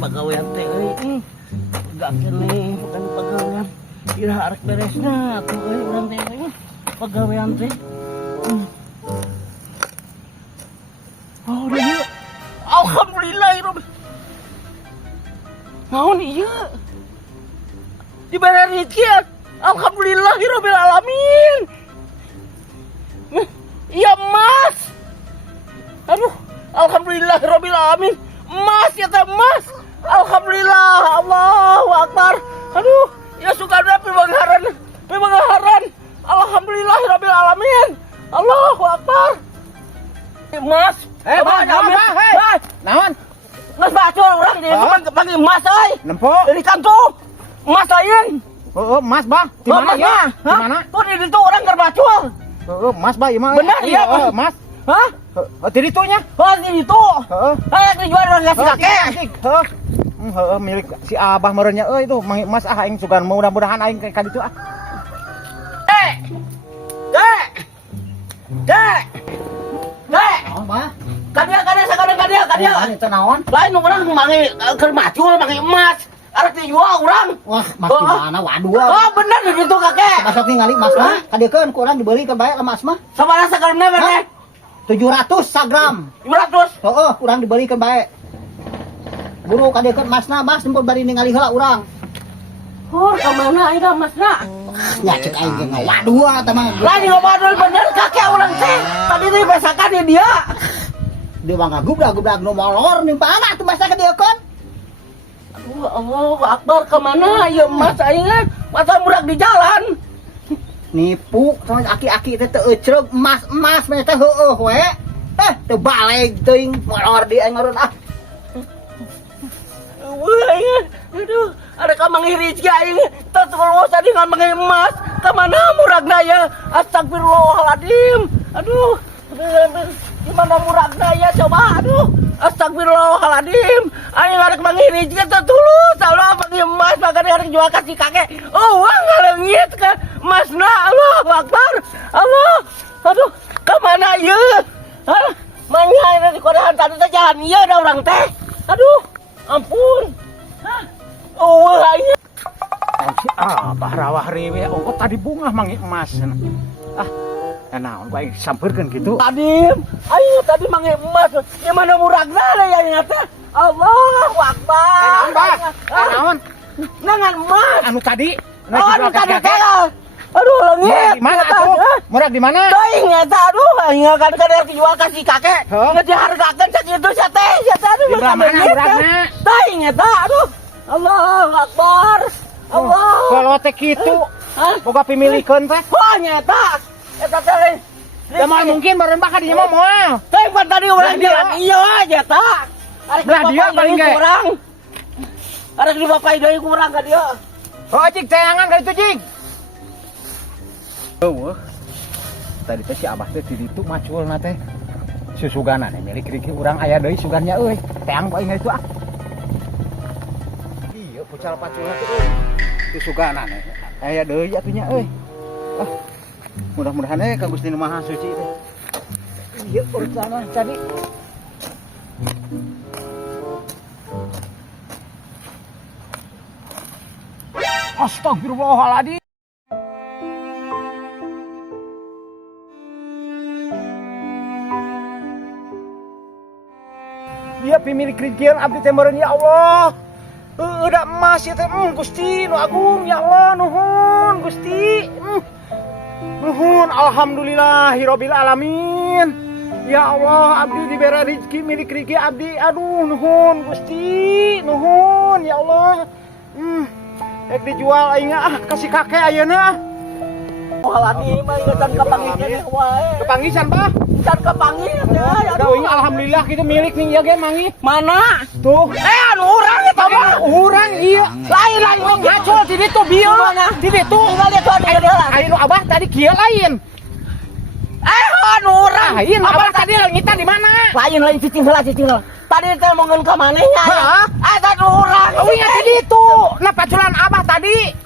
Pagawean teh euy. Gak kene bukan pagawean. Ira arek beresna atuh euy urang teh pagawean teh. Oh, dia. Alhamdulillahirabbil. Naon ieu? Dibere rezeki. Alhamdulillahirabbil alamin. Iya, Mas. Aduh, alhamdulillahirabbil alamin. Mas ya teh Mas. Alhamdulillah, Allahu Akbar. Aduh, ya sukana pibangharan. Alhamdulillahirabbil alamin. Allahu Akbar. Mas, Naon? Mas bacol urang di panggil Mas euy. Nempo? Di kantor. Mas lain. Heeh, Mas Bah. Di mana ya? Di mana? Tuh di ditu urang keur bacol. Heeh, Mas Bah, ieu mah. Benar iya, Mas. Hah? Di ditunya? Oh, di ditu. Heeh. Aya dijual orang ngasih kakek. Heeh. Heeh, milik si Abah meureunnya euy itu Mas aing sugan mudah-mudahan aing ka ditu ah. Dek. Naon, Bah? Kadia. Itu naon? Lain urang mangi keur macul, mangi emas. Arek dijual urang. Wah, Mas di mana? Waduh. Oh, bener di ditu kakek. Masuk ningali Mas mah. Kadeukeun ku urang dibeli ke bae Mas mah. Sabaraha sagarna bener? 700 sagram. 500. Heeh, urang dibeli ke bae. Buru kadeukeun Masna, Mas simpul bari ningali heula urang. Oh, ka mana ayeuna Masna? Ya cek aing ge waduh eta mah. Lain ngobrol bener kakek urang teh. Tadi teh besakan di dia. Dia mah gubrak-gubrak nu molor ning panah teu masa kadeukeun. Allahu Akbar, kemana ya Mas aing masa murak di jalan. Nipu sama aki-aki teh teu ecreug emas mah teh heueuh we. Teu baleg teuing molor di aing ngaron ah. Aduh, ada kamang rezeki aing teh tulus tadi ngamang emas. Kemana muragna ya? Astagfirullahaladzim. Aduh, gimana muragna ya coba? Aduh, astagfirullahaladzim. Aing arek mangi rezeki teh tulus. Allah mangi emas makan arek jual kasih kakek. Oh, wah ngaleungit ka Masna. Allahu Akbar. Allah. Aduh, kemana ieu? Hah? Manya di kodahan tadi teh jalan ieu ada urang teh. Aduh, ampun. Hah? Oh, aing Si Abah rawah rewe ongko tadi bunga mangi emas. Ah, naon gua sampeurkeun kitu. tadi, ayo tadi mangi emas. Yang mana muragna ya ingat teh? Allahu Akbar. Naon? Nangan emas. Anu tadi. Oh, anu tadi teh. Aduh, leungit. Di mana atuh? Murag di mana? Teuing eta aduh, ingatkan ka dijual kasih kakek. Nggak dihargakeun sakitu sia teh. Sia teh aduh Di mana muragna? teuing eta aduh. Allahu Akbar. Allah. Kalau teh kitu, boga pimilikeun teh. Oh, nyata. Eta teh. Ya mah mungkin bareng bakal di mah moal. Teh pan tadi urang jalan iya aja tak. Arek Belah dia paling ge. Kurang. Arek di bapak deui kurang ka dia. Oh, Cik, tayangan ka itu, Cik. Eueuh. Tadi teh si Abah teh di ditu maculna teh. Susugana teh milik riki urang aya deui sugannya euy. Teang bae itu ah. Ieu pucal paculna teh euy. Susugana teh aya deui atunya euy. Ah. Mudah-mudahan ka Gusti Nu Maha Suci teh. Ieu urusanna tadi. Astagfirullahaladzim. Dia pemilik rezeki abdi teh meureun ya Allah. Udah emas ya teh Gusti nu agung ya Allah nuhun Gusti. Nuhun alhamdulillahirabbil alamin. Ya Allah abdi dibere rezeki milik rezeki abdi. Aduh nuhun Gusti, nuhun ya Allah. Ek dijual aing kasih kakek ayeuna. Waladi mah ingetan ka panggih wae. Kepangisan Bah. Can ka panggih teh. Aduh ini alhamdulillah kitu milik nih ya ge mangi. Mana? Tuh. Anu urang eta mah. Urang ieu. Lain Ngacol di ditu bieu. Di ditu. Tinggal lihat ada lah. Anu Abah tadi kieu lain. Anu urang. Lain Abah tadi langitan di mana? Lain cicing heula. Tadi teh mongeun ka manehnya. Heeh. Eta nu urang. Ingat di ditu. Nah paculan Abah tadi.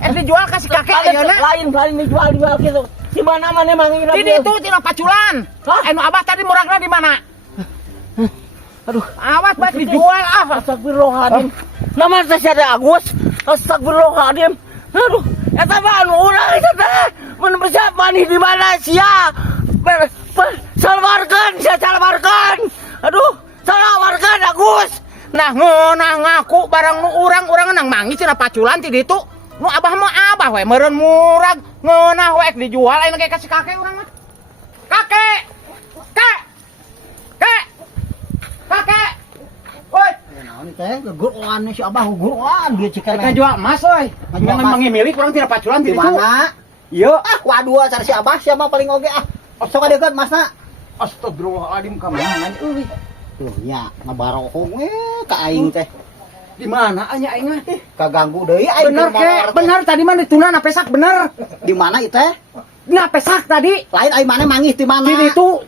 Dijual kasih kakek ayeuna. Lain dijual gitu. Di mana maneh mangi Di ditu tina paculan. Anu Abah tadi muragna di mana? Aduh, Awas baik dijual ah. astagfirullahaladzim. Nama saya ada Agus. Astagfirullahaladzim. Aduh, eta mah anu urang eta teh. Mun persiapan di mana sia? Salamarkan, sia salamarkan. Aduh, salamarkan Agus. Nah ngeunah ngaku barang nu urang nang manggih cenah paculan ti ditu. Nu abah mah abah we meureun murag ngeunah we dijual aya ge kasih kakek urang mah. Kakek. Kek. Kek. Kakek. Woi, Naon teh gegoan si Abah gegoan dia cik kita jual emas euy. Jual Ngan emas. manggih milik urang tina paculan ti di ditu. mana? Ieu. Ah, waduh cara si Abah siapa paling oge ah. Sok adegan masna. Astagfirullahaladzim kamangan euy. Tuh nya ngabarohong ka aing teh. Di mana anya aing mah? Kaganggu deui aing. Bener ke? Bener tadi mah dituna na pesak bener. Di mana ieu teh? Na pesak tadi. Lain aing mana manggih di mana? Di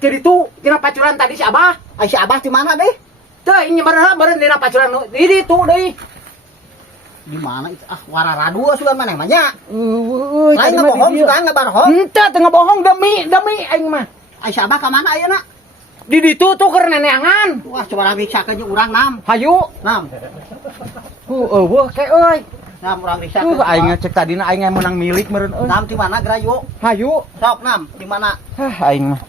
ditu tina paculan tadi si Abah. Ai si Abah di mana deh? Teu ini beureun dina paculan di ditu deui. Di mana itu? Ah, wararadu sugan maneh mah nya. Euy, Lain ngabohong sugan ngabarohong. Henteu teu bohong demi aing mah. Ai si Abah ka mana ayeuna? Di ditu tuh keur neneangan. Wah, coba riksakeun jeung urang nam. Hayu. Nam. Eueuh ke euy. Nam urang riksakeun. Aing cek tadina aing menang milik meureun euy. Nam di mana Grayu? Hayu. Sok nam, di mana? Aing mah.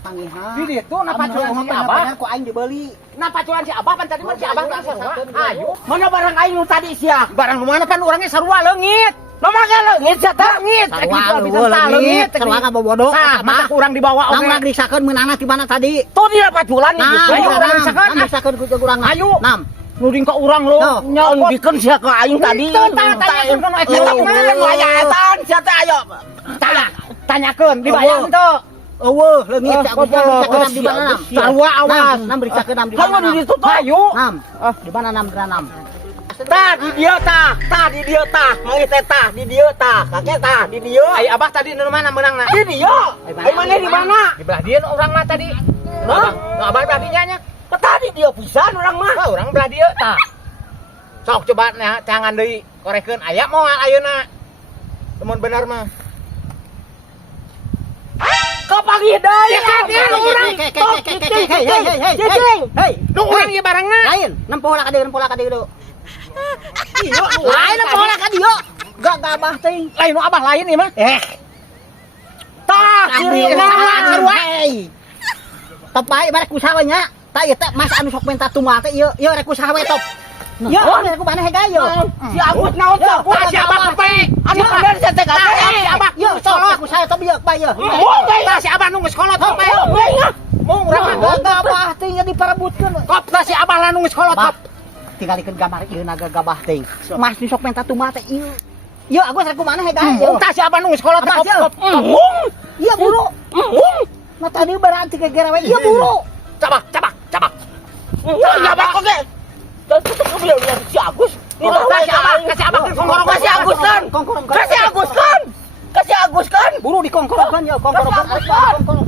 Panggihan. Di ditu na paculan si Abah. Ku aing dibeli. Na paculan si Abah pan tadi mah si Abah ka sarua. Hayu. Mana barang aing nu tadi sia? Barang nu mana pan urangnya sarua leungit. Lama ke leungit sia teh? Leungit. Sarua leungit. Sarua ka bobodo. Nah, masa urang dibawa Namun oge. riksakeun meunana di mana tadi? Tuh dia paculan nih. Nah, Ayo, urang nam riksakeun, ah. riksakeun ku jeung urang. Ayo. Nam. Nuding ka urang lo. Tuh. Nyongdikeun sia ka aing tadi. Teu, tanya kan Eta mah aya etan sia teh ayo. Tanyakeun dibayar teu. Eueuh, leungit si Agus riksakeun di mana nam? Sarua awas. Nam riksakeun nam di Kamu mana di nam? situ tuh. Hayu. Nam. Di mana nam di nam? Tah di dieu tah, di dieu tah, manggih teh tah, di dieu tah, kakek tah, di dieu. Ai Abah tadi nu mana menangna? Di dieu. Ai mana di mana? Di belah dieu urang mah tadi. Hah? Nu Abah belah dieu nya. Tadi dia pisan orang mah. Wah, urang belah dieu tah. Sok coba nya cangan deui korekeun aya moal ayeuna. Lamun bener mah. Kapanggih deui. Ya, urang. Hei, Nu urang ieu barangna. lain. Nempoh ka dieu, nempoh ka dieu. Iya, Lain nempoh ka dieu. Gak gabah teuing. Lain nu Abah lain ieu mah. Tah, Kiri kiri sarua. Topai barek ku sawe nya. Tah ieu teh mas anu sok minta tumal teh ieu rek ku sawe top. Ieu rek ku maneh gayo. Si Agus naon teh? Tah si Abah pepe. Anu bener saya teh kakek. Si Abah. Ieu sok ku sawe top ieu bae ieu. Tah si Abah nu geus kolot top. Mung urang mah Gak gabah teuing diparebutkeun. top tah si Abah lah nu geus kolot top. Tinggalikeun gambar ieu naga gabah teuing. Mas nu sok minta tumal teh ieu. Ieu Agus rek ku maneh gayo. Tah si Abah nu geus kolot Abah, top. sieu. Mung. Ieu buru. Nah tadi berarti ke gerawe ieu buru. Cabak. Enggak oke. Terus bilang si Agus. Kasih Abah kongkorong Kasih Agus kan. Kasih Agus kan. Kasih Agus kan. Buru dikongkorongkeun ya, kongkorongkeun.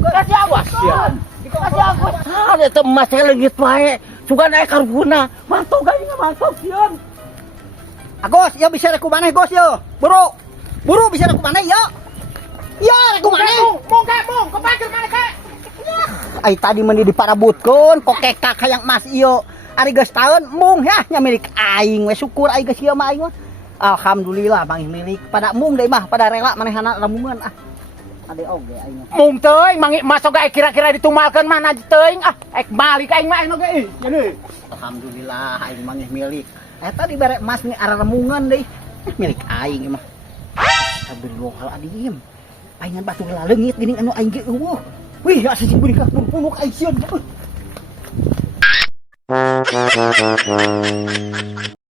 Kasih Agus. Kasih Agus. Ada teh emas teh leungit wae. Sugan aya karuguna. Mantok geuning mantok sieun. Agus, ieu bisa rek ku maneh Gos ieu. Buru bisa rek ku maneh ieu. Ya rek ku maneh. Mung, kepaker maneh ke. Ai tadi meni diparabutkeun kokek hayang emas ieu. Ari geus taeun mung ya nya milik aing we syukur aing geus ieu mah aing mah. Alhamdulillah manggih milik pada mung deui mah pada rela manehana lamungan ah. Ade oge aing. Mung teuing mangi masuk ge kira-kira ditumalkeun mana teuing ek balik aing mah anu ge. Alhamdulillah aing manggih milik. Eta dibere emas ni ara remungan deui. Milik aing mah. Astagfirullahaladzim. Aing batu leungit geuning anu aing ge eueuh. Wih, asa sing beuring ka punuk aing sieun.